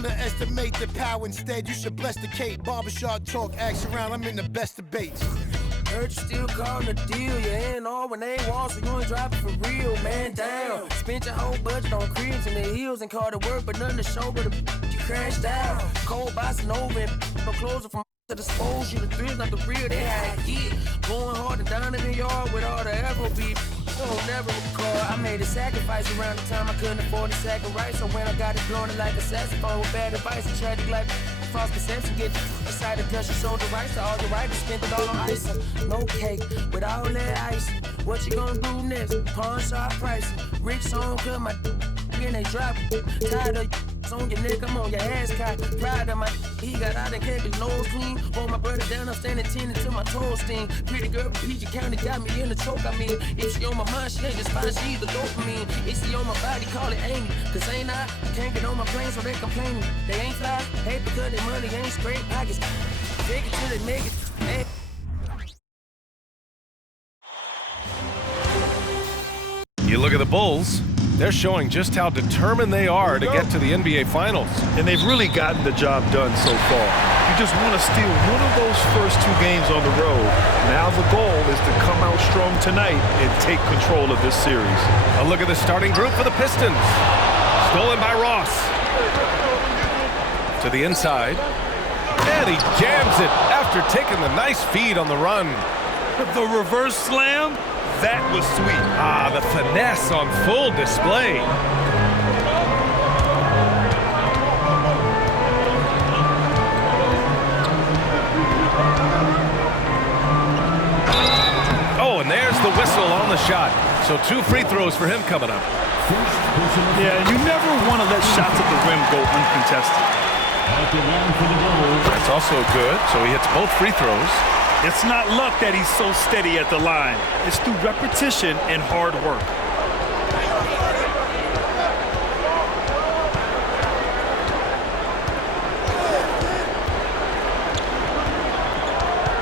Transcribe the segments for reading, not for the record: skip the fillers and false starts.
underestimate the power. Instead, you should bless the Kate. Barbershop talk, ask around, I'm in the best debates. Heard you still calling a deal, you ain't all when they want, so you ain't dropping for real, man down. Spent your whole budget on cribs and the heels and called it work, but nothing to show but you crashed out. Cold bossing over and no closer from to dispose you. The thrills not the real, they had get. Going hard and down in the yard with all the Afrobeat. Don't never recall. I made a sacrifice around the time I couldn't afford a sack of rice. So when I got it blowing it like a saxophone with bad advice and tragic like false perception, get decided plus you sold the rights to all the writers, spent it all on ice. No cake with all that ice. What you gonna do next? Pawn shop pricing. Rich song cut my and they drop it. Tired of on your neck, I'm on your ass cock. Pride of my he got out and kept his nose clean. Hold my brother down, I'm standing 10 until my toes sting. Pretty girl from PG County got me in the choke. I mean, if she on my mind, she ain't just fine, she the dopamine. If she on my body, call it Amy. Cause ain't I can't get on my plane, so they complaining. They ain't fly, hate because their money ain't straight pockets. Take it till they make it. Hey. You look at the Bulls, they're showing just how determined they are to get to the NBA Finals. And they've really gotten the job done so far. You just want to steal one of those first two games on the road. Now the goal is to come out strong tonight and take control of this series. A look at the starting group for the Pistons. Stolen by Ross. To the inside. And he jams it after taking the nice feed on the run. The reverse slam, that was sweet. Ah, the finesse on full display. Oh, and there's the whistle on the shot. So 2 free throws for him coming up. Yeah, you never want to let shots at the rim go uncontested. That's also good, so he hits both free throws. It's not luck that he's so steady at the line. It's through repetition and hard work.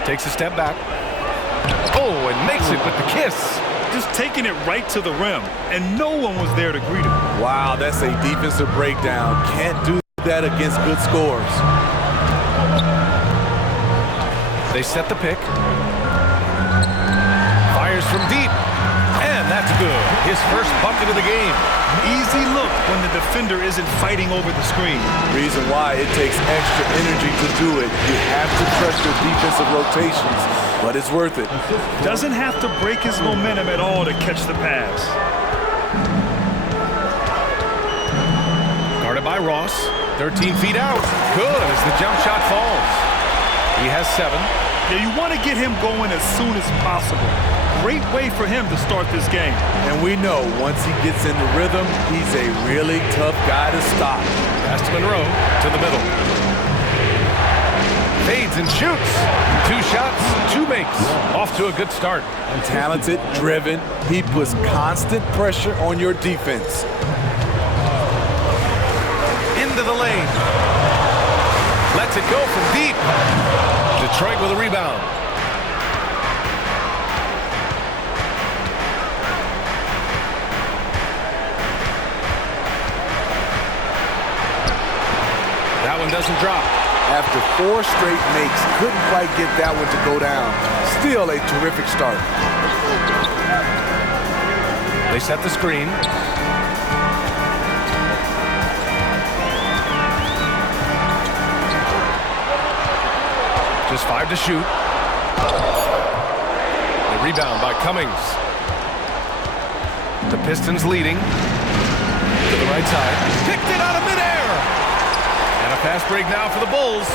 Takes a step back. Oh, and makes it with the kiss. Just taking it right to the rim, and no one was there to greet him. Wow, that's a defensive breakdown. Can't do that against good scores. They set the pick. Fires from deep. And that's good. His first bucket of the game. Easy look when the defender isn't fighting over the screen. Reason why it takes extra energy to do it. You have to trust your defensive rotations, but it's worth it. Doesn't have to break his momentum at all to catch the pass. Guarded by Ross. 13 feet out. Good as the jump shot falls. He has 7. Yeah, you want to get him going as soon as possible. Great way for him to start this game. And we know once he gets in the rhythm, he's a really tough guy to stop. Pass to Monroe to the middle. Fades and shoots. 2 shots, 2 makes. Off to a good start. Talented, driven. He puts constant pressure on your defense. Into the lane. Lets it go from deep. Detroit with a rebound. That one doesn't drop. After 4 straight makes, couldn't quite get that one to go down. Still a terrific start. They set the screen. Just 5 to shoot. The rebound by Cummings. The Pistons leading. To the right side. Picked it out of midair. And a fast break now for the Bulls.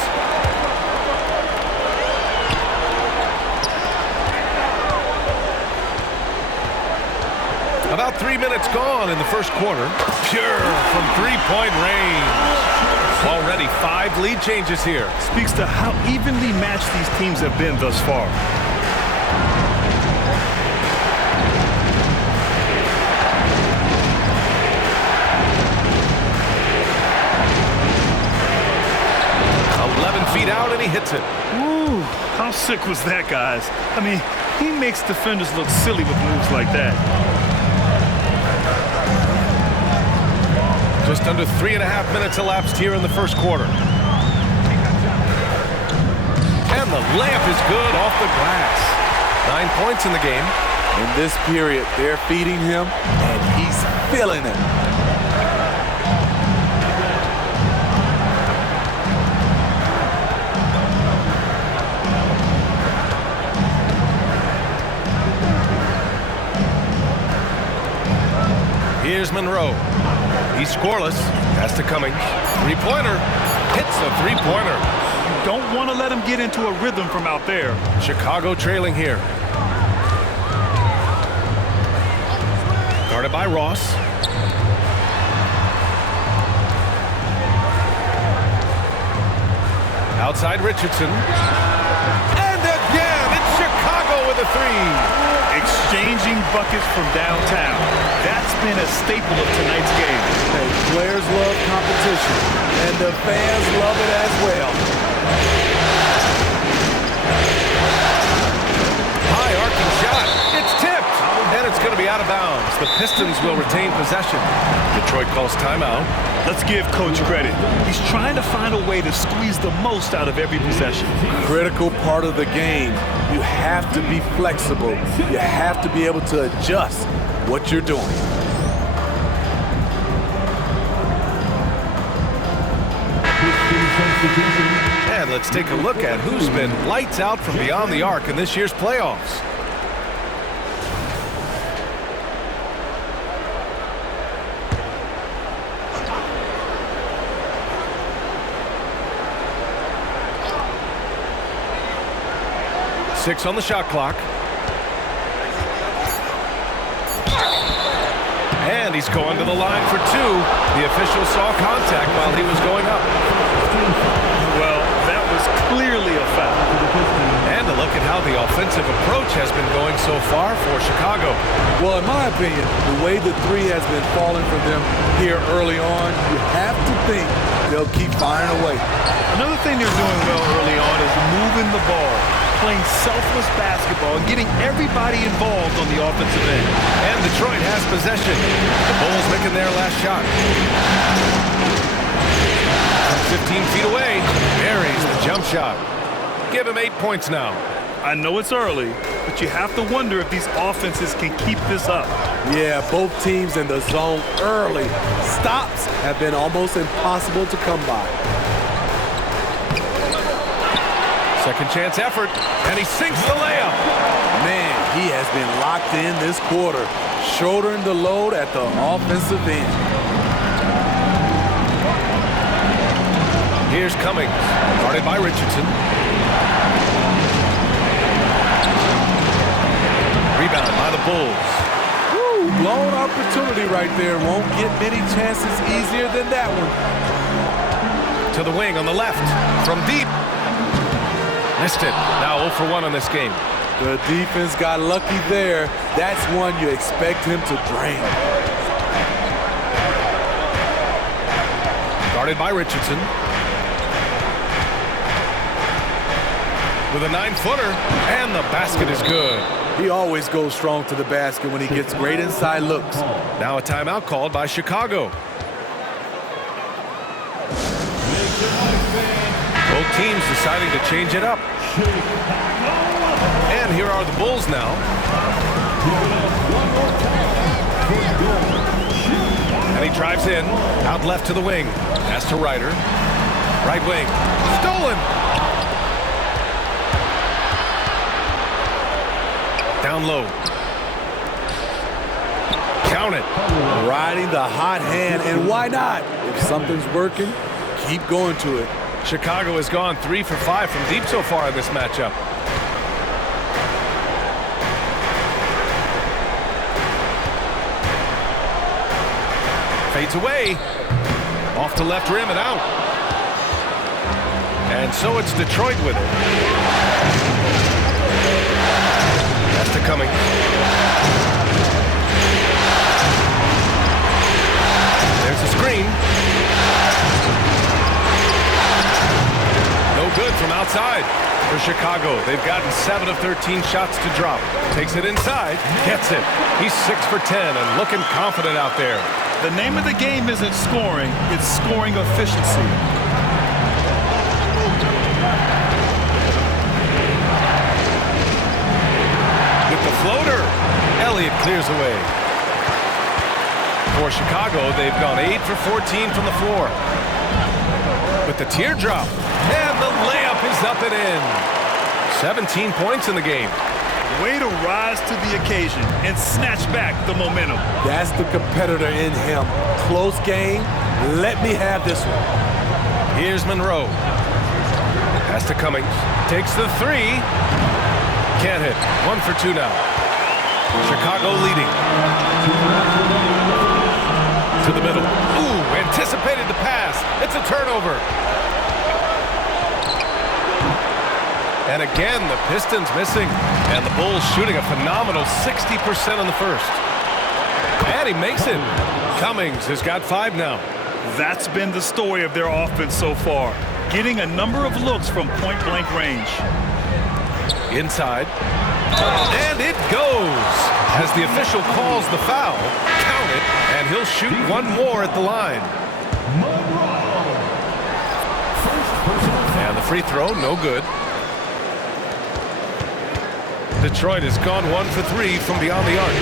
About 3 minutes gone in the first quarter. Pure from 3-point range. Already 5 lead changes here. Speaks to how evenly matched these teams have been thus far. Feet out and he hits it. Ooh, how sick was that, guys? I mean, he makes defenders look silly with moves like that. Just under 3.5 minutes elapsed here in the first quarter. And the layup is good off the glass. 9 points in the game. In this period, they're feeding him, and he's feeling it. Here's Monroe. He's scoreless. Pass to Cummings. Three-pointer. Hits a three-pointer. You don't want to let him get into a rhythm from out there. Chicago trailing here. Guarded by Ross. Outside Richardson. And again, it's Chicago with a three. Exchanging buckets from downtown. That's been a staple of tonight's game. Hey, players love competition, and the fans love it as well. High arcing shot. It's tipped. And it's going to be out of bounds. The Pistons will retain possession. Detroit calls timeout. Let's give Coach credit. He's trying to find a way to squeeze the most out of every possession. Critical part of the game. You have to be flexible. You have to be able to adjust what you're doing. And let's take a look at who's been lights out from beyond the arc in this year's playoffs. Six on the shot clock. And he's going to the line for two. The official saw contact while he was going up. Well, that was clearly a foul. And a look at how the offensive approach has been going so far for Chicago. Well, in my opinion, the way the three has been falling for them here early on, you have to think they'll keep firing away. Another thing they're doing well early on is moving the ball, playing selfless basketball, and getting everybody involved on the offensive end. And Detroit has possession. The Bulls making their last shot. From 15 feet away, buries the jump shot. Give him 8 points now. I know it's early, but you have to wonder if these offenses can keep this up. Yeah, both teams in the zone early. Stops have been almost impossible to come by. Second chance effort, and he sinks the layup. Man, he has been locked in this quarter, shouldering the load at the offensive end. Here's Cummings, guarded by Richardson. Rebound by the Bulls. Woo, blown opportunity right there. Won't get many chances easier than that one. To the wing on the left, from deep. Missed it. Now 0 for 1 on this game. The defense got lucky there. That's one you expect him to drain. Guarded by Richardson. With a 9-footer, and the basket is good. He always goes strong to the basket when he gets great inside looks. Now a timeout called by Chicago. Both teams deciding to change it up. And here are the Bulls now. And he drives in, out left to the wing. Pass to Ryder. Right wing. Stolen! Down low. Count it. Riding the hot hand, and why not? If something's working, keep going to it. Chicago has gone 3 for 5 from deep so far in this matchup. Fades away. Off the left rim and out. And so it's Detroit with it. That's to Cummings. There's a screen. No good from outside for Chicago. They've gotten 7 of 13 shots to drop. Takes it inside, gets it. He's 6 for 10 and looking confident out there. The name of the game isn't scoring, it's scoring efficiency. With the floater, Elliott clears away. For Chicago, they've gone 8 for 14 from the floor. With the teardrop, and the layup is up and in. 17 points in the game. Way to rise to the occasion and snatch back the momentum. That's the competitor in him. Close game. Let me have this one. Here's Monroe. Pass to Cummings. Takes the three. Can't hit. 1 for 2 now. Chicago leading. To the middle. Ooh, anticipated the pass. It's a turnover. And again, the Pistons missing. And the Bulls shooting a phenomenal 60% in the first. And he makes it. Cummings has got 5 now. That's been the story of their offense so far. Getting a number of looks from point-blank range. Inside. And it goes. As the official calls the foul, count it, and he'll shoot 1 more at the line. And the free throw, no good. Detroit has gone 1 for 3 from beyond the arc.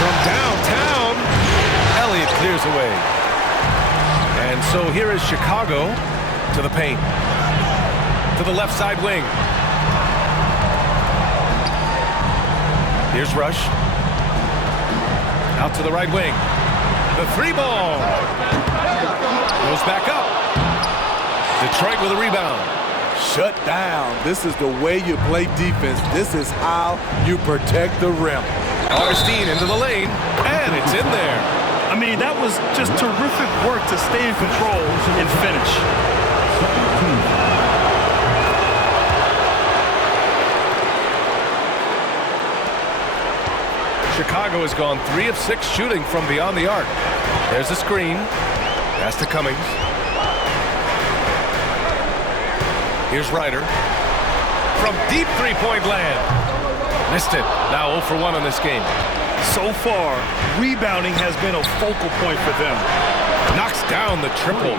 From downtown, Elliott clears away. And so here is Chicago to the paint. To the left side wing. Here's Rush. Out to the right wing. The 3 ball. Goes back up. Detroit with a rebound. Shut down. This is the way you play defense. This is how you protect the rim. Augustine into the lane, and it's in there. I mean, that was just terrific work to stay in control and finish. Chicago has gone 3 of 6 shooting from beyond the arc. There's a screen. Pass to Cummings. Here's Ryder. From deep three-point land. Missed it. Now 0 for 1 in this game. So far, rebounding has been a focal point for them. Knocks down the triple.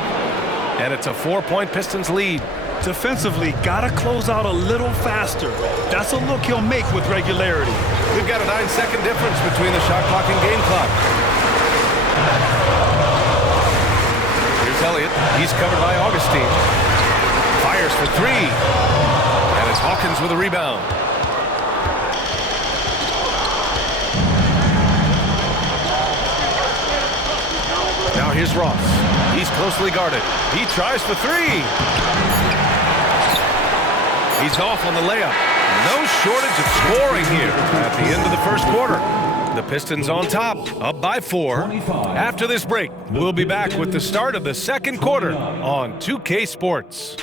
And it's a 4-point Pistons lead. Defensively, gotta close out a little faster. That's a look he'll make with regularity. We've got a 9-second difference between the shot clock and game clock. Here's Elliott. He's covered by Augustine. Fires for 3. And it's Hawkins with a rebound. Now here's Ross. He's closely guarded. He tries for 3. He's off on the layup. No shortage of scoring here at the end of the first quarter. The Pistons on top, up by 4. After this break, we'll be back with the start of the second quarter on 2K Sports.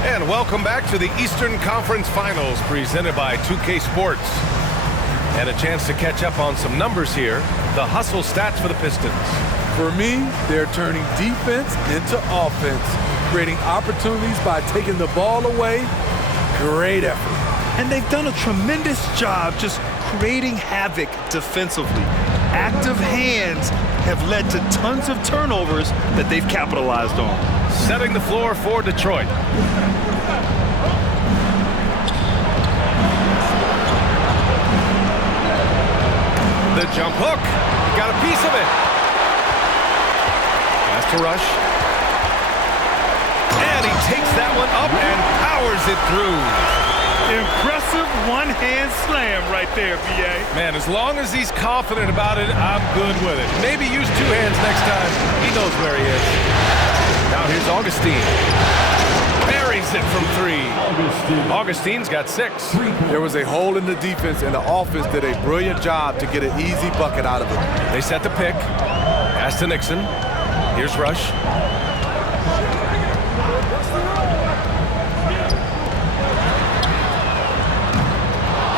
And welcome back to the Eastern Conference Finals presented by 2K Sports. And a chance to catch up on some numbers here. The hustle stats for the Pistons. For me, they're turning defense into offense, creating opportunities by taking the ball away. Great effort. And they've done a tremendous job just creating havoc defensively. Active hands have led to tons of turnovers that they've capitalized on. Setting the floor for Detroit. The jump hook. He got a piece of it. Pass to Rush. And he takes that one up and powers it through. Impressive one-hand slam right there, B.A. Man, as long as he's confident about it, I'm good with it. Maybe use 2 hands next time. He knows where he is. Now here's Augustine. Buries it from 3. Augustine's got 6. There was a hole in the defense, and the offense did a brilliant job to get an easy bucket out of it. They set the pick. Pass to Nixon. Here's Rush.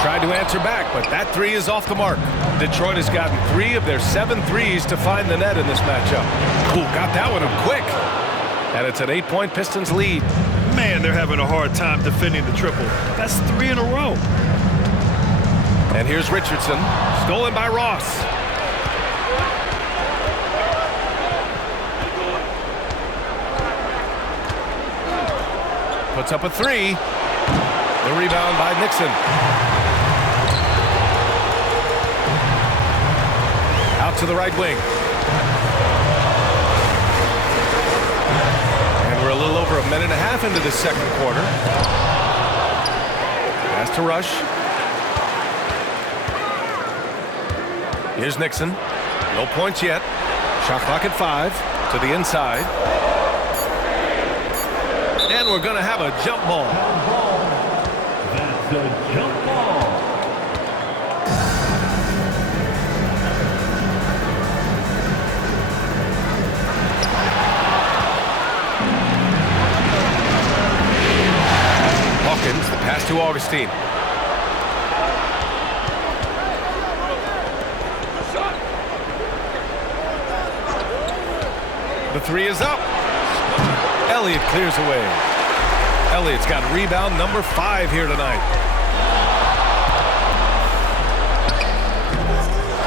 Tried tried to answer back, but that three is off the mark. Detroit has gotten 3 of their 7 threes to find the net in this matchup. Ooh, got that one up quick. And it's an 8-point Pistons lead. Man, they're having a hard time defending the triple. That's 3 in a row. And here's Richardson, stolen by Ross. Puts up a 3. The rebound by Nixon. Out to the right wing. And we're a little over a minute and a half into the second quarter. Has to rush. Here's Nixon. No points yet. Shot clock at 5 to the inside. And we're going to have a jump ball. That's a jump ball. Hawkins, the pass to Augustine. The 3 is up. Elliott clears away. Elliott's got rebound number 5 here tonight.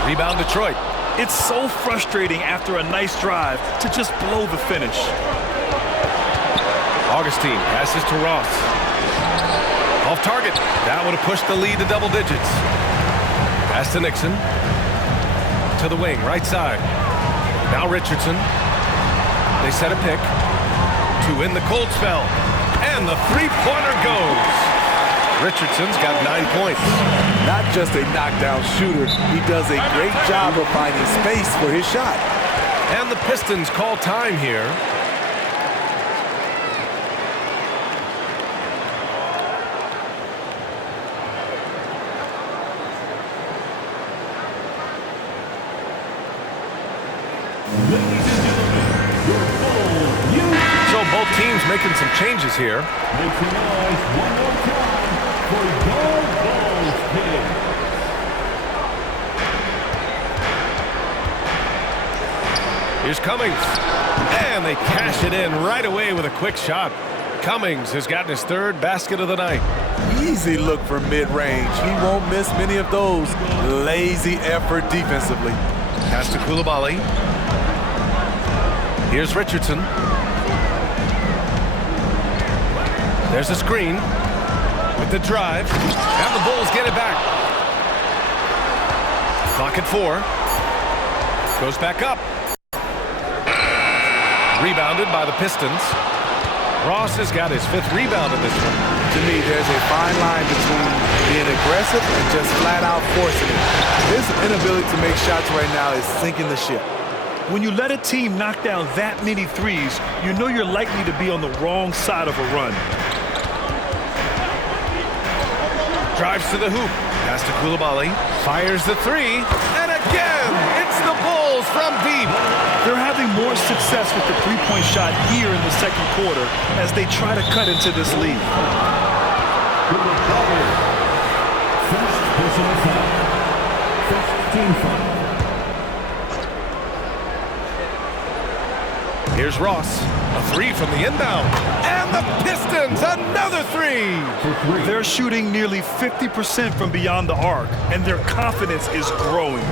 Rebound Detroit. It's so frustrating after a nice drive to just blow the finish. Augustine passes to Ross. Off target. That would have pushed the lead to double digits. Pass to Nixon. To the wing, right side. Now Richardson. They set a pick. 2 in the cold spell. And the three-pointer goes. Richardson's got 9 points. Not just a knockdown shooter, he does a great job of finding space for his shot. And the Pistons call time here. So both teams making some changes here. Make some noise one more time for your Bulls pick. Here's Cummings. And they cash it in right away with a quick shot. Cummings has gotten his 3rd basket of the night. Easy look for mid-range. He won't miss many of those. Lazy effort defensively. Pass to Coulibaly. Here's Richardson. There's a screen with the drive. And the Bulls get it back. Clock at 4. Goes back up. Rebounded by the Pistons. Ross has got his 5th rebound in this one. To me, there's a fine line between being aggressive and just flat out forcing it. His inability to make shots right now is sinking the ship. When you let a team knock down that many threes, you know you're likely to be on the wrong side of a run. Drives to the hoop. Pass to Coulibaly. Fires the 3. And again, it's the Bulls from deep. They're having more success with the three-point shot here in the second quarter as they try to cut into this lead. First personal foul. First team foul. Here's Ross. A 3 from the inbound. And the Pistons, another 3. They're shooting nearly 50% from beyond the arc, and their confidence is growing.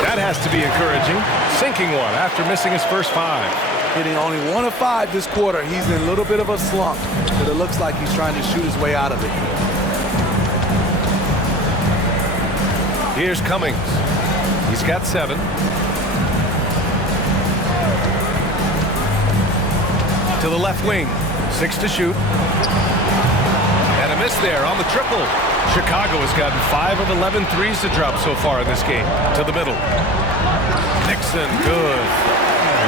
That has to be encouraging. Sinking one after missing his first 5. Hitting only 1 of 5 this quarter. He's in a little bit of a slump, but it looks like he's trying to shoot his way out of it. Here's Cummings. He's got 7. To the left wing. 6 to shoot. And a miss there on the triple. Chicago has gotten 5 of 11 threes to drop so far in this game. To the middle. Nixon, good.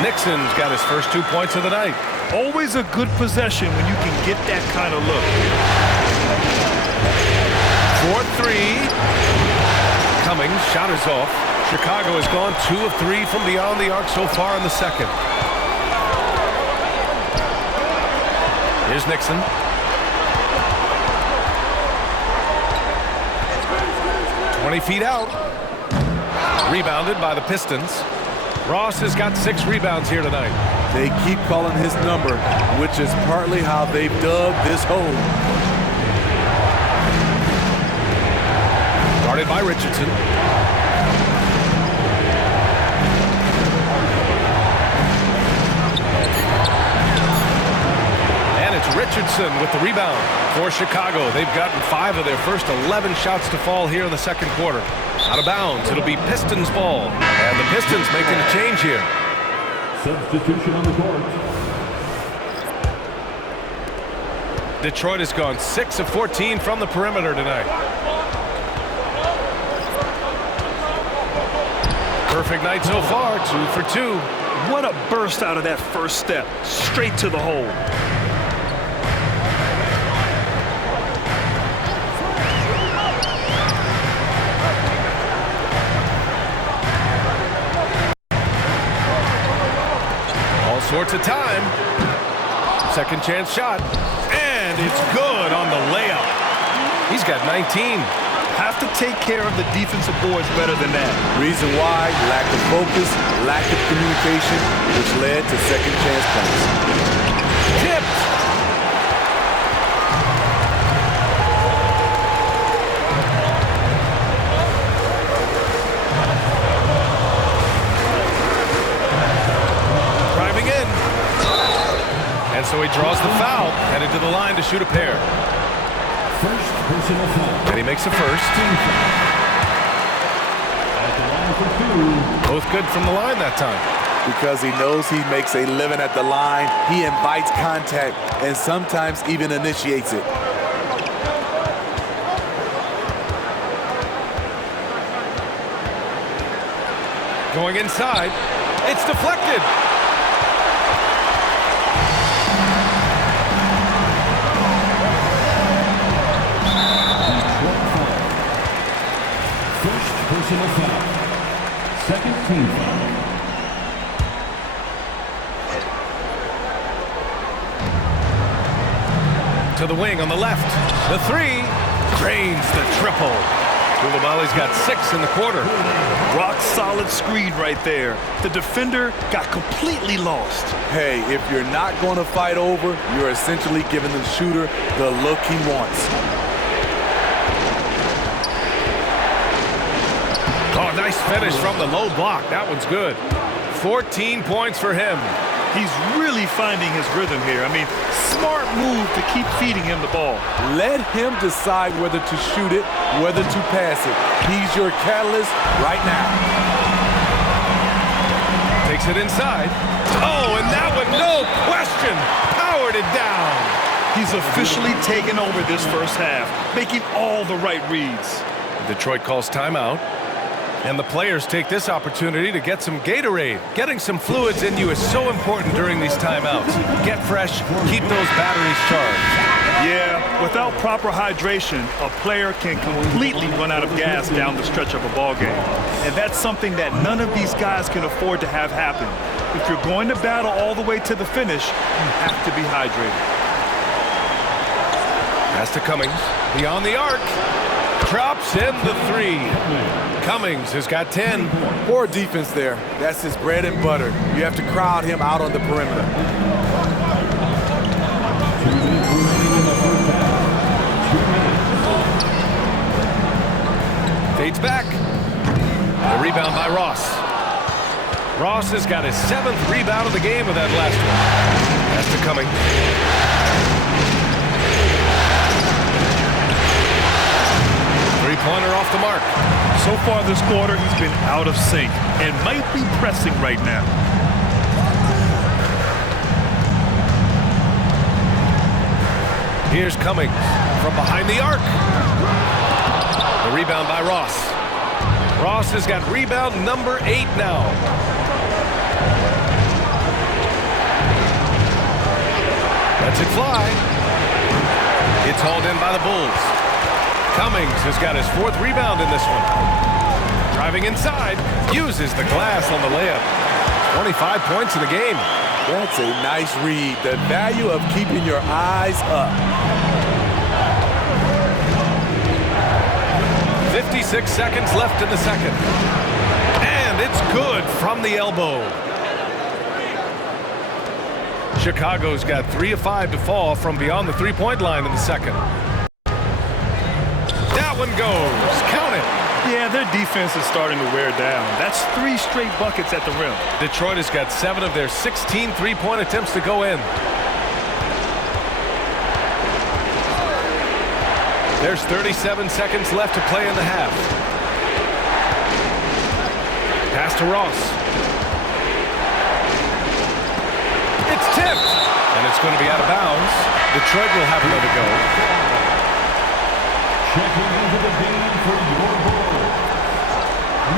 Nixon's got his first 2 points of the night. Always a good possession when you can get that kind of look. 4-3. Cummings, shot is off. Chicago has gone 2 of 3 from beyond the arc so far in the second. Here's Nixon. 20 feet out. Rebounded by the Pistons. Ross has got 6 rebounds here tonight. They keep calling his number, which is partly how they've dubbed this hole. Guarded by Richardson. And it's Richardson with the rebound for Chicago. They've gotten 5 of their first 11 shots to fall here in the second quarter. Out of bounds, it'll be Pistons ball. And the Pistons making a change here. Substitution on the court. Detroit has gone 6 of 14 from the perimeter tonight. Perfect night so far, 2 for 2. What a burst out of that first step, straight to the hole. All sorts of time. Second chance shot. And it's good on the layup. He's got 19. Have to take care of the defensive boards better than that. Reason why, lack of focus, lack of communication, which led to second chance points. Tipped. Driving in. And so he draws the foul, headed to the line to shoot a pair. First personal foul. And he makes a first. At the line for 2. Both good from the line that time. Because he knows he makes a living at the line, he invites contact and sometimes even initiates it. Going inside. It's deflected. First personal foul. Second team foul. To the wing on the left. The 3. Drains the triple. Koulibaly's got 6 in the quarter. Rock solid screen right there. The defender got completely lost. Hey, if you're not going to fight over, you're essentially giving the shooter the look he wants. Oh, nice finish from the low block. That one's good. 14 points for him. He's really finding his rhythm here. I mean, smart move to keep feeding him the ball. Let him decide whether to shoot it, whether to pass it. He's your catalyst right now. Takes it inside. Oh, and that one, no question, powered it down. He's officially taken over this first half, making all the right reads. Detroit calls timeout. And the players take this opportunity to get some Gatorade. Getting some fluids in you is so important during these timeouts. Get fresh, keep those batteries charged. Yeah, without proper hydration, a player can completely run out of gas down the stretch of a ball game. And that's something that none of these guys can afford to have happen. If you're going to battle all the way to the finish, you have to be hydrated. Pass to Cummings, beyond the arc. Drops in the 3. Cummings has got 10. Poor defense there. That's his bread and butter. You have to crowd him out on the perimeter. 2 minutes remaining in the first half. 2 minutes. Fades back. The rebound by Ross. Ross has got his 7th rebound of the game with that last one. Pass to Cummings. Three-pointer off the mark. So far this quarter, he's been out of sync and might be pressing right now. Here's Cummings from behind the arc. The rebound by Ross. Ross has got rebound number 8 now. Lets it fly. It's hauled in by the Bulls. Cummings has got his 4th rebound in this one. Driving inside, uses the glass on the layup. 25 points in the game. That's a nice read. The value of keeping your eyes up. 56 seconds left in the second. And it's good from the elbow. Chicago's got 3 of 5 to fall from beyond the three-point line in the second. That one goes. Count it. Yeah, their defense is starting to wear down. That's 3 straight buckets at the rim. Detroit has got 7 of their 16 three-point attempts to go in. There's 37 seconds left to play in the half. Pass to Ross. It's tipped, and it's going to be out of bounds. Detroit will have another go. Checking into the game for your Bulls,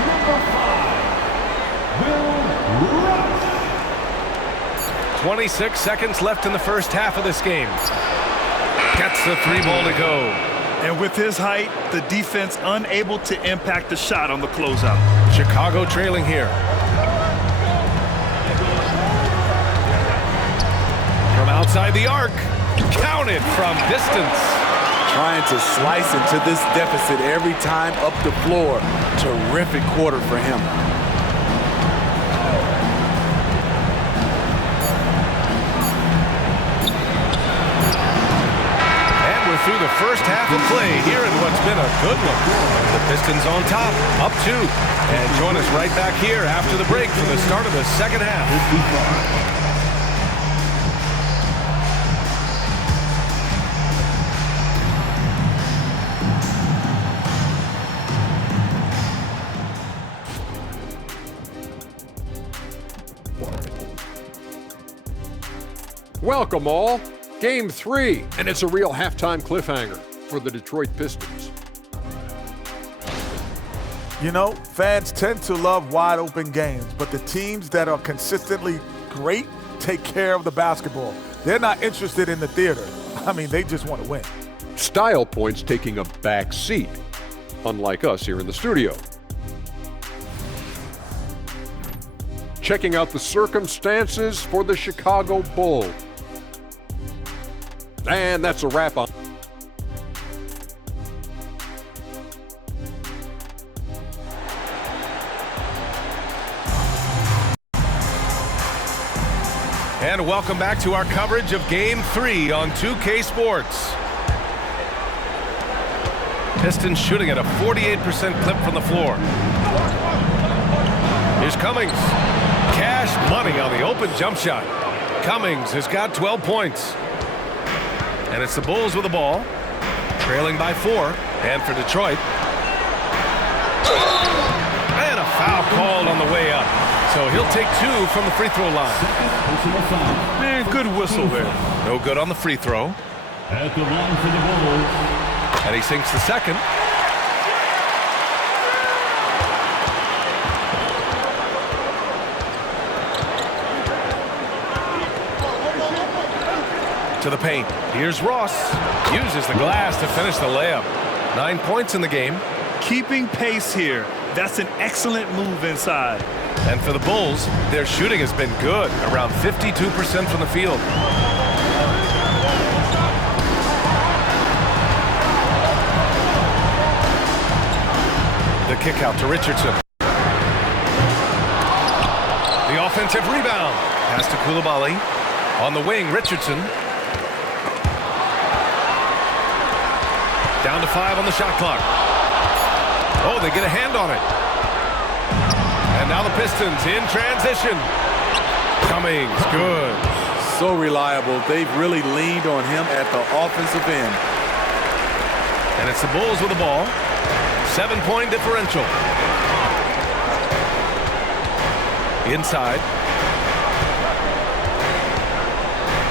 number 5, Bill Rush. 26 seconds left in the first half of this game. Gets the 3-ball to go. And with his height, the defense unable to impact the shot on the closeout. Chicago trailing here. From outside the arc. Counted from distance. Trying to slice into this deficit every time up the floor. Terrific quarter for him. Through the first half of play here in what's been a good one. The Pistons on top, up 2. And join us right back here after the break for the start of the second half. Welcome all. Game 3, and it's a real halftime cliffhanger for the Detroit Pistons. You know, fans tend to love wide-open games, but the teams that are consistently great take care of the basketball. They're not interested in the theater. I mean, they just want to win. Style points taking a back seat, unlike us here in the studio. Checking out the circumstances for the Chicago Bulls. And that's a wrap on. And welcome back to our coverage of Game 3 on 2K Sports. Pistons shooting at a 48% clip from the floor. Here's Cummings. Cash money on the open jump shot. Cummings has got 12 points. And it's the Bulls with the ball, trailing by 4. And for Detroit. And a foul called on the way up. So he'll take 2 from the free throw line. Man, good whistle there. No good on the free throw. At the line for the Bulls. And he sinks the second. To the paint. Here's Ross. Uses the glass to finish the layup. 9 points in the game. Keeping pace here. That's an excellent move inside. And for the Bulls, their shooting has been good, around 52% from the field. The kick out to Richardson. The offensive rebound. Pass to Coulibaly. On the wing, Richardson. Down to 5 on the shot clock. Oh, they get a hand on it. And now the Pistons in transition. Cummings, good. So reliable. They've really leaned on him at the offensive end. And it's the Bulls with the ball. 7-point differential. Inside.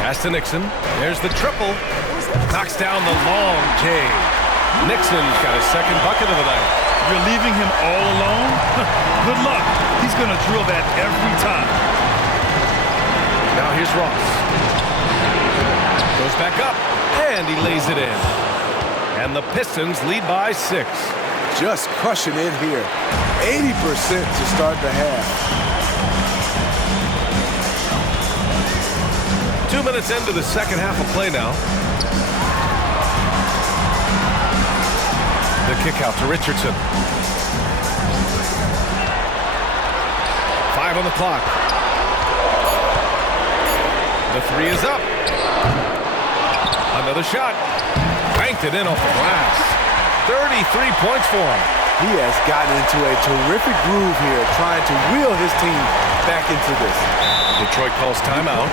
Pass to Nixon. There's the triple. Knocks down the long J. Nixon's got his second bucket of the night. You're leaving him all alone? Good luck. He's going to drill that every time. Now here's Ross. Goes back up, and he lays it in. And the Pistons lead by 6. Just crushing it here. 80% to start the half. 2 minutes into the second half of play now. The kick out to Richardson. 5 on the clock. The three is up. Another shot. Banked it in off the glass. 33 points for him. He has gotten into a terrific groove here, trying to wheel his team back into this. Detroit calls timeout.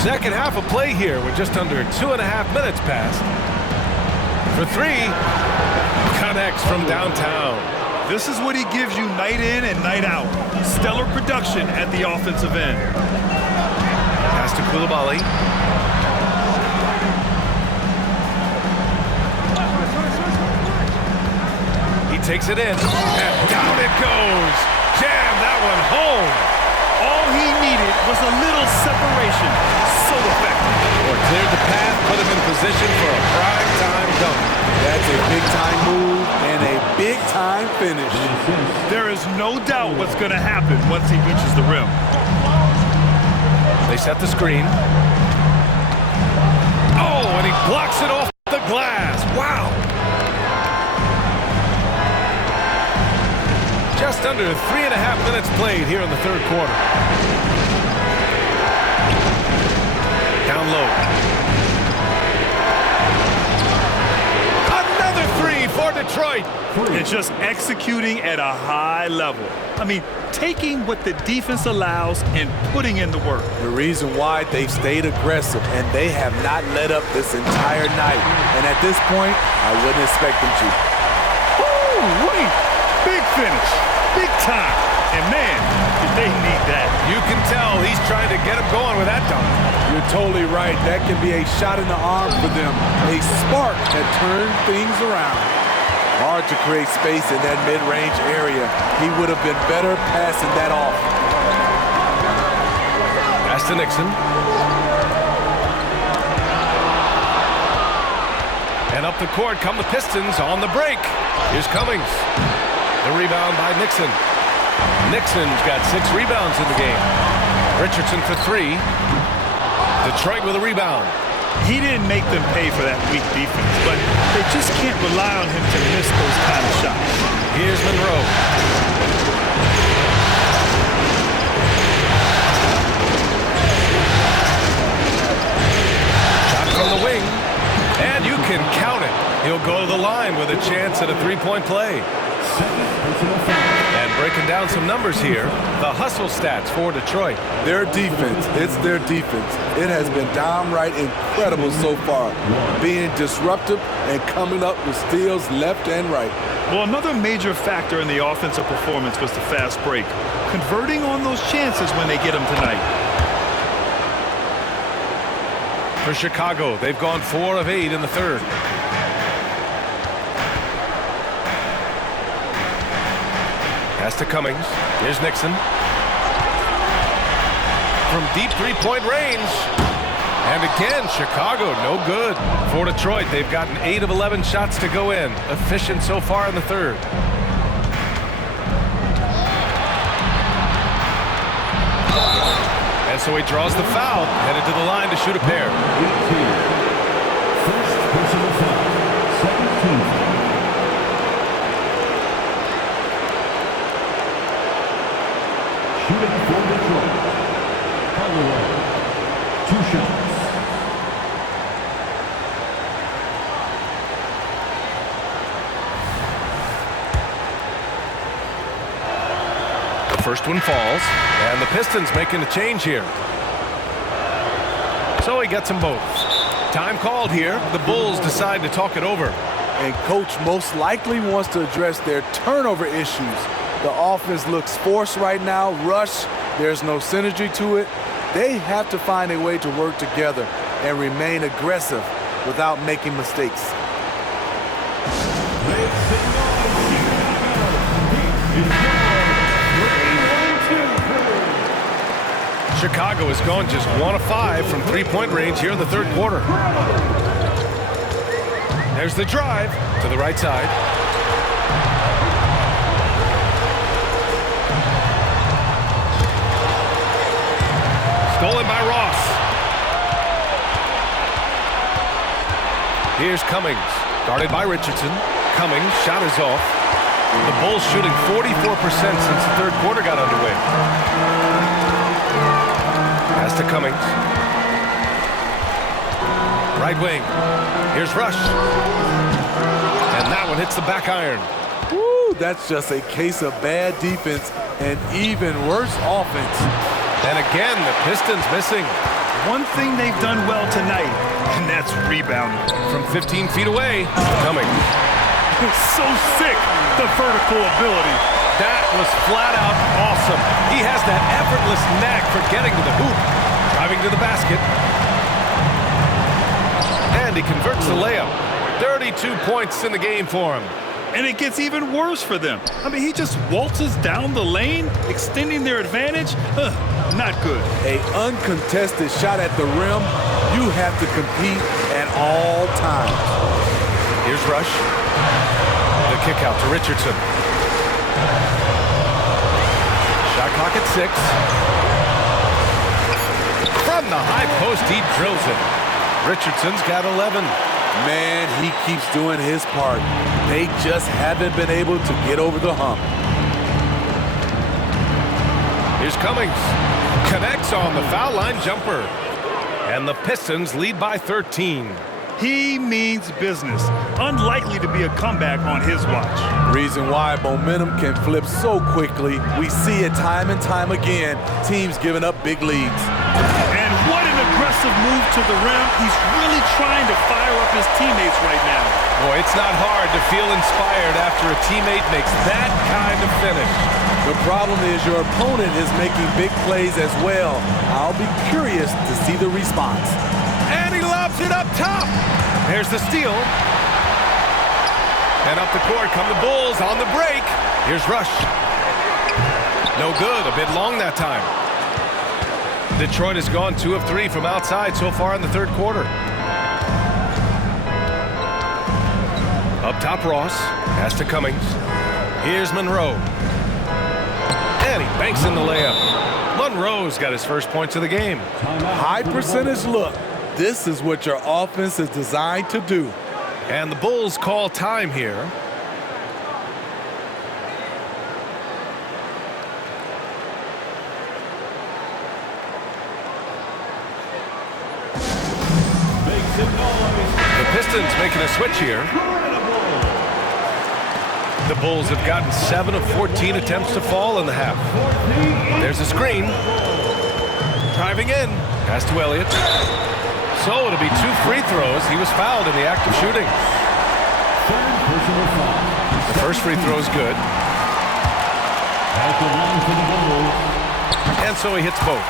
Second half of play here with just under 2.5 minutes passed. For three, connects from downtown. This is what he gives you night in and night out. Stellar production at the offensive end. Pass to Koulibaly. He takes it in, and down it goes. Jam that one home. All he needed was a little separation. So effective. Or cleared the path, put him in position for a prime-time dunk. That's a big-time move and a big-time finish. There is no doubt what's going to happen once he reaches the rim. They set the screen. Oh, and he blocks it off the glass. Wow. Just under 3.5 minutes played here in the third quarter. Down low. Another three for Detroit. And just executing at a high level. I mean, taking what the defense allows and putting in the work. The reason why they've stayed aggressive and they have not let up this entire night. And at this point, I wouldn't expect them to. Woo-wee! Big finish. Big time. And man, did they need that. You can tell he's trying to get him going with that dunk. You're totally right. That can be a shot in the arm for them. A spark that turns things around. Hard to create space in that mid-range area. He would have been better passing that off. Pass to Nixon. And up the court come the Pistons on the break. Here's Cummings. The rebound by Nixon. Nixon's got 6 rebounds in the game. Richardson for 3. Detroit with a rebound. He didn't make them pay for that weak defense, but they just can't rely on him to miss those kind of shots. Here's Monroe. Shot from the wing. And you can count it. He'll go to the line with a chance at a three-point play. And breaking down some numbers here, the hustle stats for Detroit. Their defense, it's their defense. It has been downright incredible so far, being disruptive and coming up with steals left and right. Well, another major factor in the offensive performance was the fast break, converting on those chances when they get them tonight. For Chicago, they've gone 4 of 8 in the third. Pass to Cummings. Here's Nixon. From deep three-point range. And again, Chicago, no good. For Detroit, they've gotten 8 of 11 shots to go in. Efficient so far in the third. And so he draws the foul, headed to the line to shoot a pair. 18. First personal foul, 17. Shooting for Detroit. Holloway. 2 shots. The first one falls, and the Pistons making a change here. So he gets them both. Time called here. The Bulls decide to talk it over. and coach most likely wants to address their turnover issues. The offense looks forced right now, rush, there's no synergy to it. They have to find a way to work together and remain aggressive without making mistakes. Chicago has gone just 1 of 5 from three-point range here in the third quarter. There's the drive to the right side. Stolen by Ross. Here's Cummings, guarded by Richardson. Cummings, shot is off. The Bulls shooting 44% since the third quarter got underway. Pass to Cummings. Right wing. Here's Rush. And that one hits the back iron. Woo, that's just a case of bad defense and even worse offense. And again, the Pistons missing. One thing they've done well tonight, and that's rebounding. From 15 feet away, Cummings. So sick, the vertical ability. That was flat out awesome. He has that effortless knack for getting to the hoop. Driving to the basket. And he converts the layup. 32 points in the game for him. And it gets even worse for them. I mean, he just waltzes down the lane, extending their advantage. Not good. An uncontested shot at the rim, you have to compete at all times. Here's Rush. The kick out to Richardson. Shot clock at 6. From the high post, he drills it. Richardson's got 11. Man, he keeps doing his part. They just haven't been able to get over the hump. Here's Cummings. Connects on the foul line jumper. And the Pistons lead by 13. He means business. Unlikely to be a comeback on his watch. Reason why momentum can flip so quickly. We see it time and time again. Teams giving up big leads. And what an aggressive move to the rim. He's really trying to fire up his teammates right now. Boy, it's not hard to feel inspired after a teammate makes that kind of finish. The problem is your opponent is making big plays as well. I'll be curious to see the response. And he lobs it up top. There's the steal. And up the court come the Bulls on the break. Here's Rush. No good, a bit long that time. Detroit has gone 2 of 3 from outside so far in the third quarter. Up top, Ross. Pass to Cummings. Here's Monroe. And he banks in the layup. Monroe's got his first points of the game. High percentage look. This is what your offense is designed to do. And the Bulls call time here. The Pistons making a switch here. The Bulls have gotten 7 of 14 attempts to fall in the half. There's a screen. Driving in. Pass to Elliott. So it'll be 2 free throws. He was fouled in the act of shooting. The first free throw is good. And so he hits both.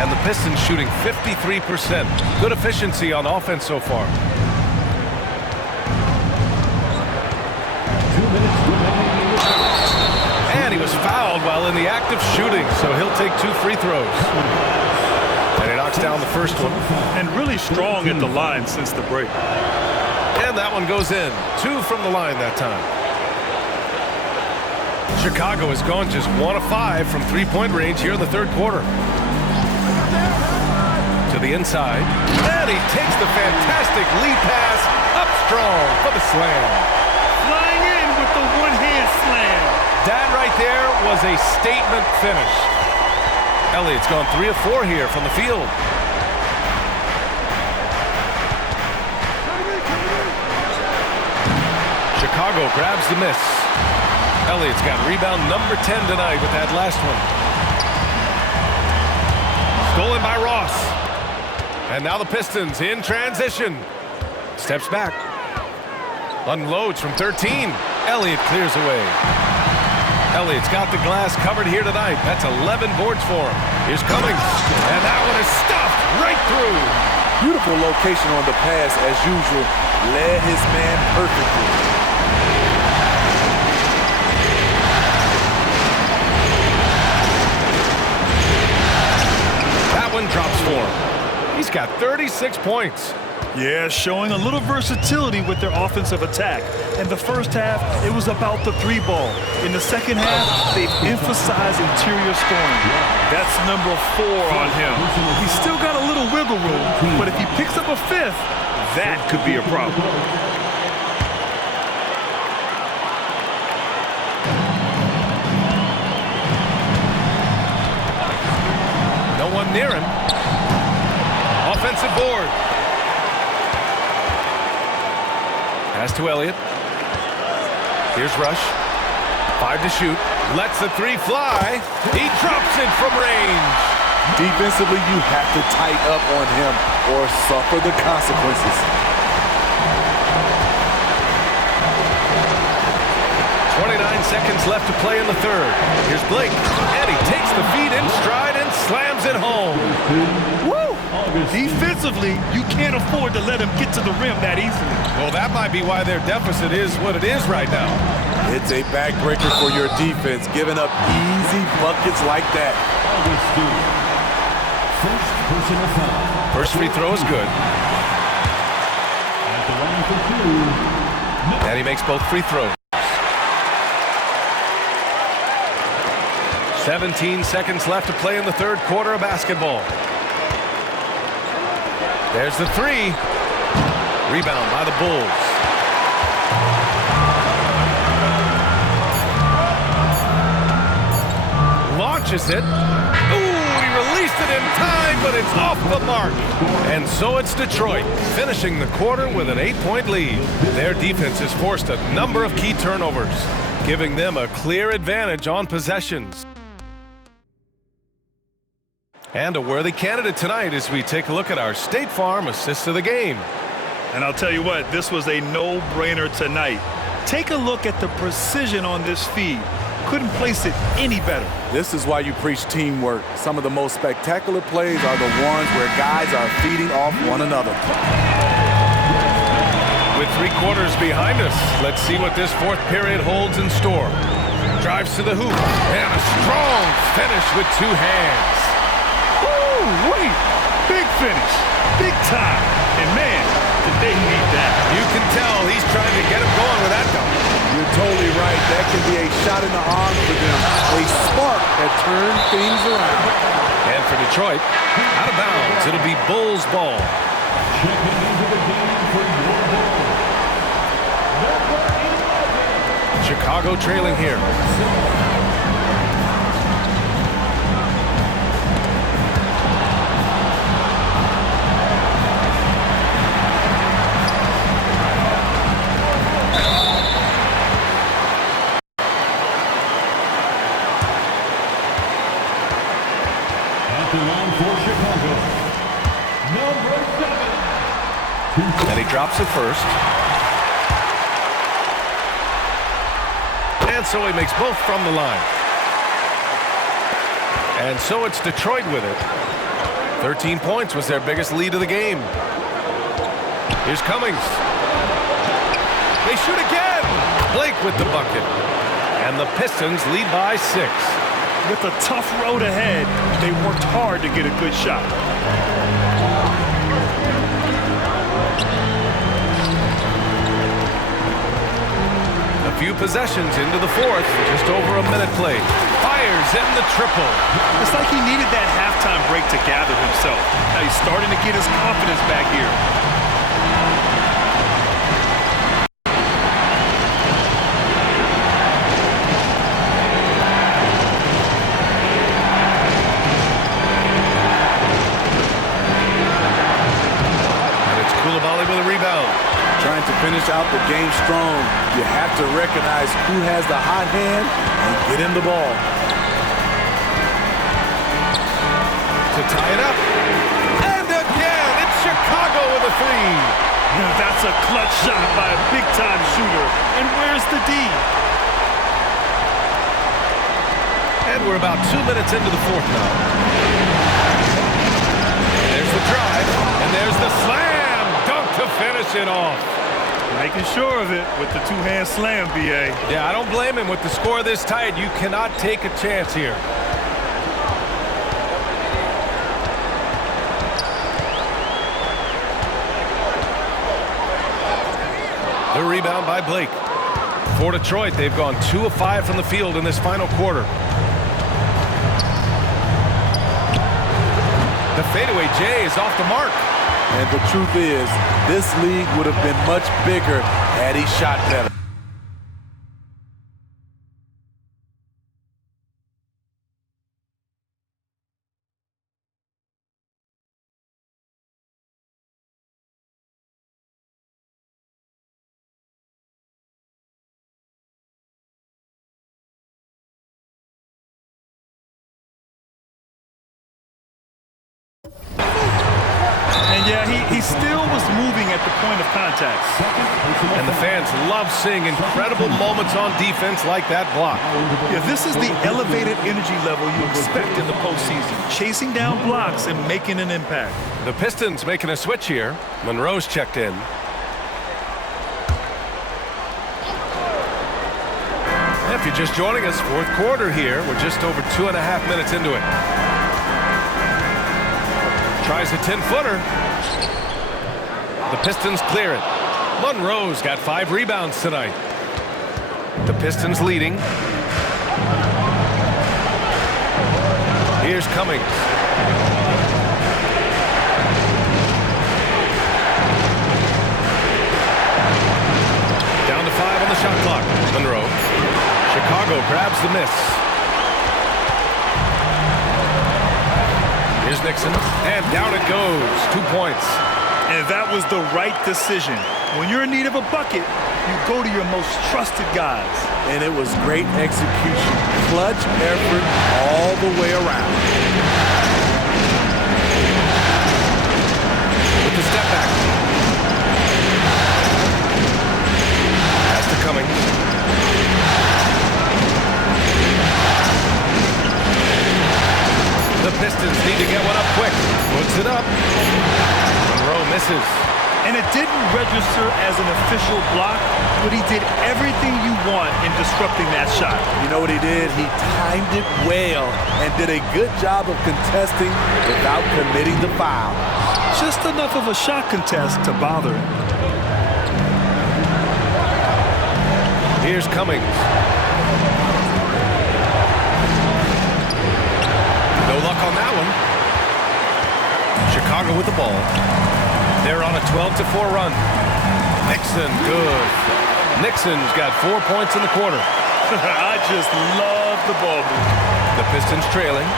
And the Pistons shooting 53%. Good efficiency on offense so far. And he was fouled while in the act of shooting, so he'll take 2 free throws. And he knocks down the first one. And really strong at the line since the break. And that one goes in. 2 from the line that time. Chicago has gone just 1 of 5 from three-point range here in the third quarter. To the inside. And he takes the fantastic lead pass up strong for the slam. Flying in with the one-hand slam. That right there was a statement finish. Elliott's gone 3 of 4 here from the field. Chicago grabs the miss. Elliott's got rebound number 10 tonight with that last one. Stolen by Ross. And now the Pistons in transition. Steps back. Unloads from 13. Elliott clears away. Elliott's got the glass covered here tonight. That's 11 boards for him. Here's Cummings. And that one is stuffed right through. Beautiful location on the pass as usual. Led his man perfectly. That one drops for him. He's got 36 points. Yeah, showing a little versatility with their offensive attack. In the first half, it was about the 3-ball. In the second half, they've emphasized interior scoring. That's number 4 on him. He's still got a little wiggle room, but if he picks up a 5th, that could be a problem. No one near him. Offensive board. Pass to Elliott. Here's Rush. 5 to shoot. Lets the 3 fly. He drops it from range. Defensively, you have to tighten up on him or suffer the consequences. 29 seconds left to play in the third. Here's Blake. And he takes the feed in stride and slams it home. Woo! Defensively, you can't afford to let him get to the rim that easily. Well, that might be why their deficit is what it is right now. It's a backbreaker for your defense, giving up easy buckets like that. First personal foul. First free throw is good. At the line for 2. And he makes both free throws. 17 seconds left to play in the third quarter of basketball. There's the 3. Rebound by the Bulls. Launches it. Ooh, he released it in time, but it's off the mark. And so it's Detroit, finishing the quarter with an 8-point lead. Their defense has forced a number of key turnovers, giving them a clear advantage on possessions. And a worthy candidate tonight as we take a look at our State Farm assist of the game. And I'll tell you what, this was a no-brainer tonight. Take a look at the precision on this feed. Couldn't place it any better. This is why you preach teamwork. Some of the most spectacular plays are the ones where guys are feeding off one another. With 3 quarters behind us, let's see what this fourth period holds in store. Drives to the hoop, and a strong finish with 2 hands. Wait, big finish, big time, and man, did they need that. You can tell he's trying to get him going with that dunk. You're totally right. That can be a shot in the arm for them, a spark that turns things around. And for Detroit, out of bounds, it'll be Bulls ball. Checking into the game for your ball. Chicago trailing here. And he drops it first. And so he makes both from the line. And so it's Detroit with it. 13 points was their biggest lead of the game. Here's Cummings. They shoot again. Blake with the bucket. And the Pistons lead by 6. With a tough road ahead, they worked hard to get a good shot. A few possessions into the fourth, just over a minute played. Fires in the triple. It's like he needed that halftime break to gather himself. Now he's starting to get his confidence back here. With a rebound. Trying to finish out the game strong. You have to recognize who has the hot hand and get him the ball. To tie it up. And again, it's Chicago with a 3. That's a clutch shot by a big-time shooter. And where's the D? And we're about 2 minutes into the fourth now. There's the drive, and there's the slam dunk to finish it off. Making sure of it with the two-hand slam, B.A. Yeah, I don't blame him. With the score this tight, you cannot take a chance here. The rebound by Blake. For Detroit, they've gone 2 of 5 from the field in this final quarter. The fadeaway J is off the mark. And the truth is, this league would have been much bigger had he shot better. And yeah, he still was moving at the point of contact. And the fans love seeing incredible moments on defense like that block. Yeah, this is the elevated energy level you expect in the postseason. Chasing down blocks and making an impact. The Pistons making a switch here. Monroe's checked in. If you're just joining us, fourth quarter here. We're just over 2.5 minutes into it. Tries a 10-footer. The Pistons clear it. Monroe's got 5 rebounds tonight. The Pistons leading. Here's Cummings. Down to 5 on the shot clock. Monroe. Chicago grabs the miss. Here's Nixon, and down it goes. 2 points. And that was the right decision. When you're in need of a bucket, you go to your most trusted guys. And it was great execution. Clutch effort all the way around. With the step back. Pass to Cummings. The Pistons need to get one up quick. Puts it up. Monroe misses. And it didn't register as an official block, but he did everything you want in disrupting that shot. You know what he did? He timed it well and did a good job of contesting without committing the foul. Just enough of a shot contest to bother him. Here's Cummings. No luck on that one. Chicago with the ball. They're on a 12-4 run. Nixon, good. Nixon's got 4 points in the quarter. I just love the ball move. The Pistons trailing.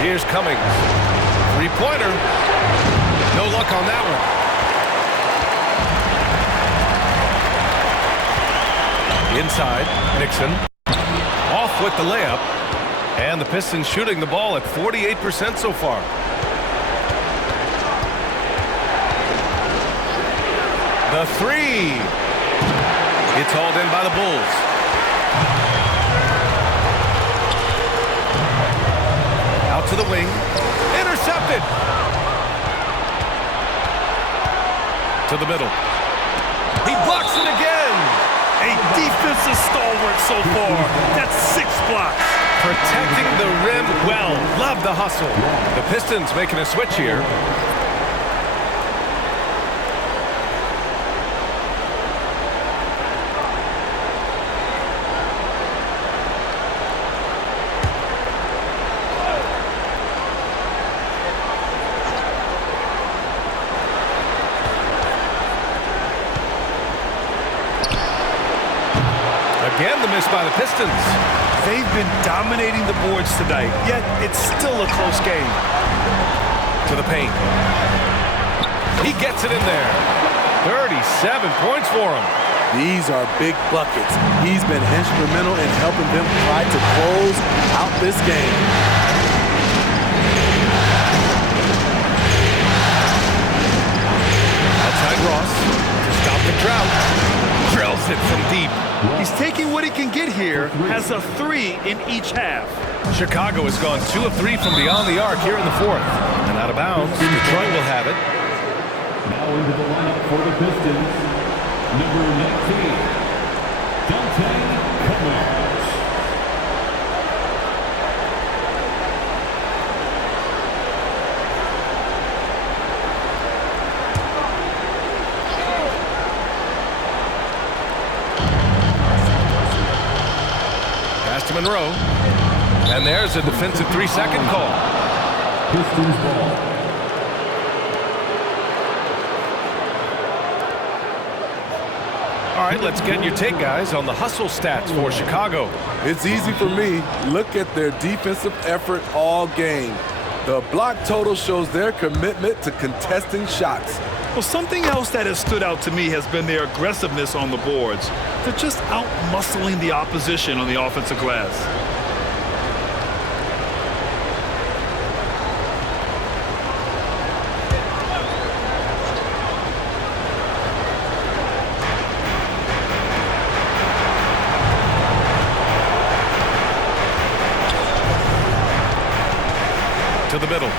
Here's Cummings. 3-pointer. No luck on that one. Inside, Nixon. Off with the layup. And the Pistons shooting the ball at 48% so far. The 3. It's hauled in by the Bulls. Out to the wing. Intercepted. To the middle. He blocks it again. A defensive stalwart so far. That's 6 blocks. Protecting the rim well. Love the hustle. The Pistons making a switch here. Again, the miss by the Pistons. They've been dominating the boards tonight, yet it's still a close game. To the paint. He gets it in there. 37 points for him. These are big buckets. He's been instrumental in helping them try to close out this game. Ross to stop the drought. Drills it from deep. He's taking what he can get here, has a 3 in each half. Chicago has gone 2 of 3 from beyond the arc here in the fourth. And out of bounds, Detroit will have it. Now into the lineup for the Pistons, number 19, Dante Cummings. Pass to Monroe. And there's a defensive 3-second call. Pistons ball. All right, let's get your take, guys, on the hustle stats for Chicago. It's easy for me. Look at their defensive effort all game. The block total shows their commitment to contesting shots. Well, something else that has stood out to me has been their aggressiveness on the boards. They're just out-muscling the opposition on the offensive glass. To the middle.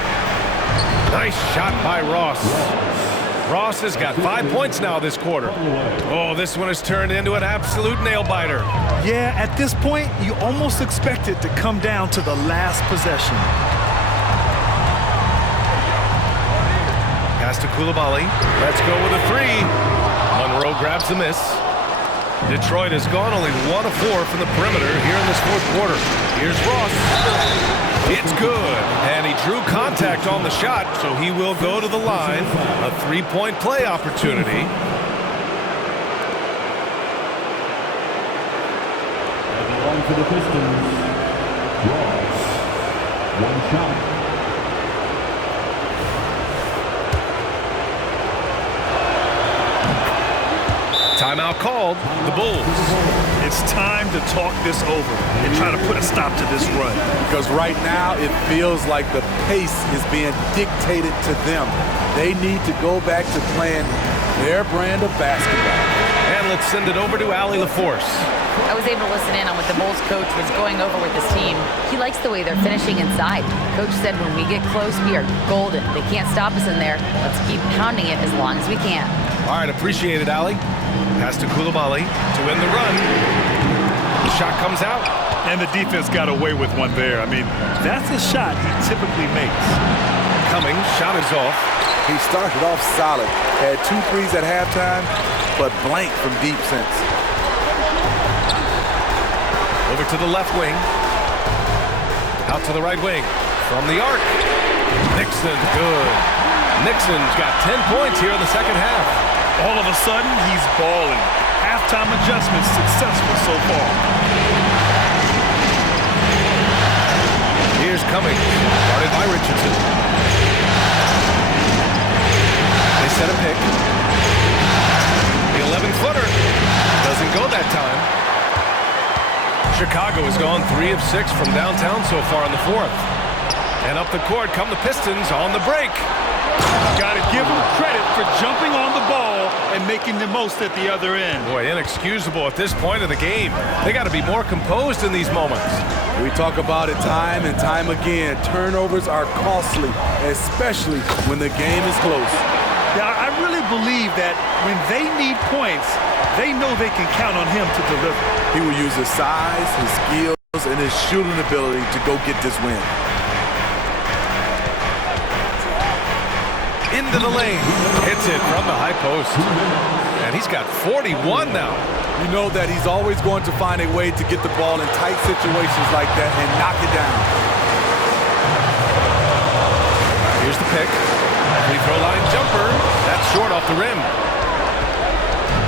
Nice shot by Ross. Ross has got 5 points now this quarter. Oh, this one has turned into an absolute nail-biter. Yeah, at this point, you almost expect it to come down to the last possession. Pass to Coulibaly. Let's go with a 3. Monroe grabs the miss. Detroit has gone only 1 of 4 from the perimeter here in this fourth quarter. Here's Ross. It's good, and he drew contact on the shot, so he will go to the line. A 3-point play opportunity. And the line for the Pistons, Ross. One shot. Timeout called. The Bulls. It's time to talk this over and try to put a stop to this run. Because right now it feels like the pace is being dictated to them. They need to go back to playing their brand of basketball. And let's send it over to Allie LaForce. I was able to listen in on what the Bulls coach was going over with his team. He likes the way they're finishing inside. Coach said when we get close, we are golden. They can't stop us in there. Let's keep pounding it as long as we can. All right, appreciate it, Allie. Pass to Coulibaly to end the run. The shot comes out. And the defense got away with one there. I mean, that's a shot he typically makes. Cummings, shot is off. He started off solid. Had 2 threes at halftime, but blank from deep since. Over to the left wing. Out to the right wing. From the arc. Nixon, good. Nixon's got 10 points here in the second half. All of a sudden, he's balling. Halftime adjustment successful so far. Here's Cummings, guarded by Richardson. They set a pick. The 11-footer doesn't go that time. Chicago has gone 3 of 6 from downtown so far in the fourth. And up the court come the Pistons on the break. Got to give them credit for jumping on the ball and making the most at the other end. Boy, inexcusable at this point of the game. They got to be more composed in these moments. We talk about it time and time again. Turnovers are costly, especially when the game is close. Yeah, I really believe that when they need points, they know they can count on him to deliver. He will use his size, his skills, and his shooting ability to go get this win. Into the lane. Hits it from the high post. And he's got 41 now. You know that he's always going to find a way to get the ball in tight situations like that and knock it down. Here's the pick. Free throw line jumper. That's short off the rim.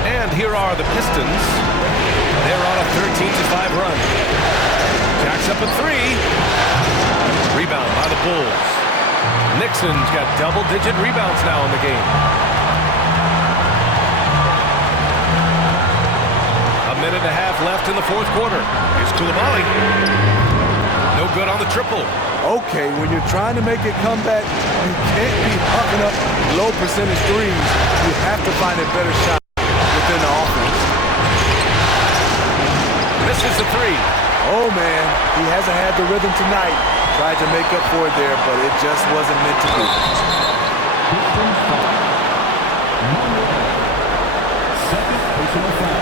And here are the Pistons. They're on a 13-5 run. Jacks up a 3. Rebound by the Bulls. Nixon's got double-digit rebounds now in the game. A minute and a half left in the fourth quarter. Here's Coulibaly. No good on the triple. Okay, when you're trying to make a comeback, you can't be hucking up low percentage threes. You have to find a better shot within the offense. Misses the three. Oh, man, he hasn't had the rhythm tonight. Tried to make up for it there, but it just wasn't meant to be. Second personal foul.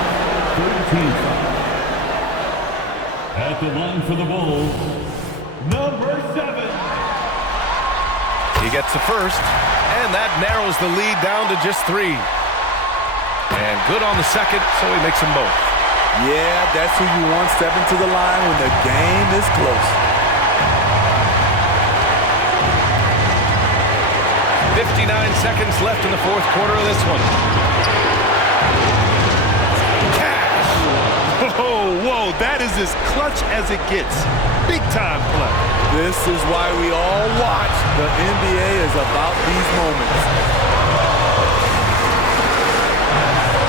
Third team foul. At the line for the Bulls, number 7. He gets the first, and that narrows the lead down to just 3. And good on the second, so he makes them both. Yeah, that's who you want stepping to the line when the game is close. 59 seconds left in the fourth quarter of this one. Cash! Whoa, that is as clutch as it gets. Big time play. This is why we all watch. The NBA is about these moments.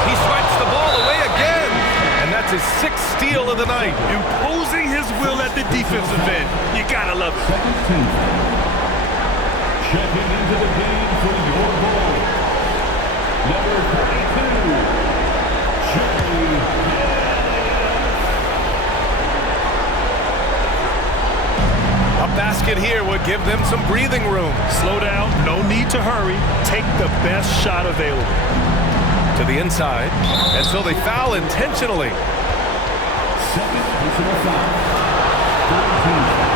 He swipes the ball away again. And that's his 6th steal of the night. Imposing his will at the defensive end. You gotta love it. Second team foul. Checking into the game for your Bulls, number 32, Jay A basket here would give them some breathing room. Slow down, no need to hurry. Take the best shot available. To the inside, and so they foul intentionally. Second personal foul. Third team foul.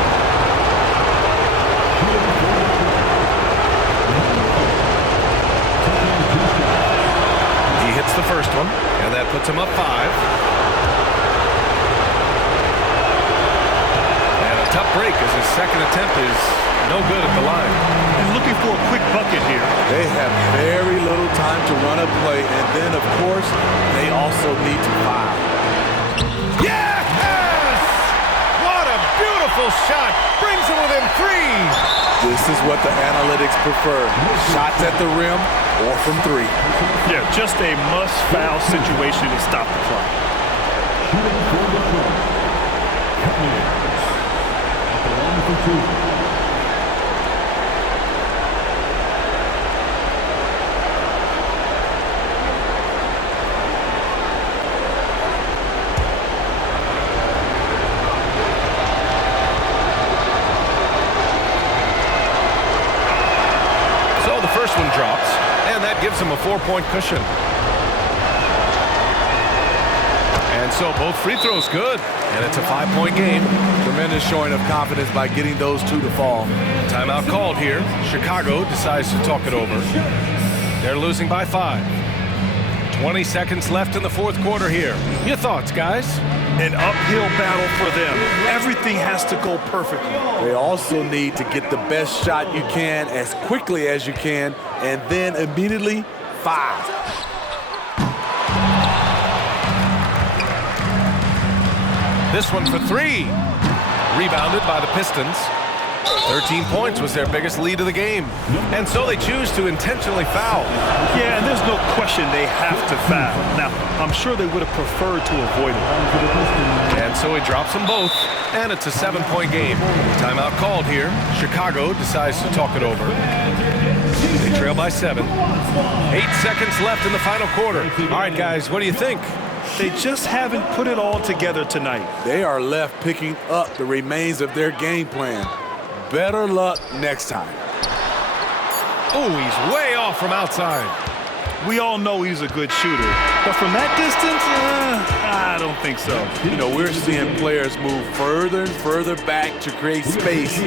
He hits the first one, and that puts him up 5. And a tough break as his second attempt is no good at the line. And looking for a quick bucket here. They have very little time to run a play, and then, of course, they also need to foul. Yes! What a beautiful shot! Brings him within 3. This is what the analytics prefer. Shots at the rim or from 3. Yeah, just a must-foul situation to stop the clock. Shooting for the Bulls, Cummings. At the line for 2. First one drops, and that gives him a 4-point cushion. And so both free throws good, and it's a 5-point game. Tremendous showing of confidence by getting those 2 to fall. Timeout called here. Chicago decides to talk it over. They're losing by 5. 20 seconds left in the fourth quarter here. Your thoughts, guys? An uphill battle for them. Everything has to go perfectly. They also need to get the best shot you can as quickly as you can, and then immediately foul. This one for 3. Rebounded by the Pistons. 13 points was their biggest lead of the game. And so they choose to intentionally foul. Yeah, and there's no question they have to foul. Now, I'm sure they would have preferred to avoid it. And so he drops them both, and it's a 7-point game. Timeout called here. Chicago decides to talk it over. They trail by 7. 8 seconds left in the final quarter. All right, guys, what do you think? They just haven't put it all together tonight. They are left picking up the remains of their game plan. Better luck next time. Oh, he's way off from outside. We all know he's a good shooter, but from that distance, I don't think so. You know, we're seeing players move further and further back to create space,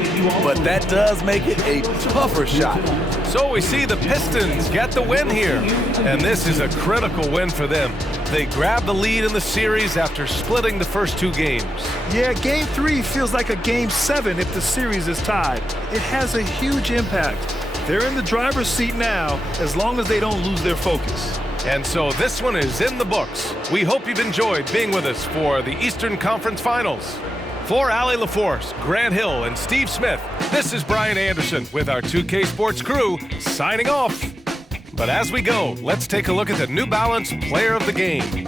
but that does make it a tougher shot. So we see the Pistons get the win here, and this is a critical win for them. They grab the lead in the series after splitting the first 2 games. Yeah, Game 3 feels like a Game 7 if the series is tied. It has a huge impact. They're in the driver's seat now, as long as they don't lose their focus. And so this one is in the books. We hope you've enjoyed being with us for the Eastern Conference Finals. For Allie LaForce, Grant Hill, and Steve Smith, this is Brian Anderson with our 2K Sports crew signing off. But as we go, let's take a look at the New Balance Player of the Game.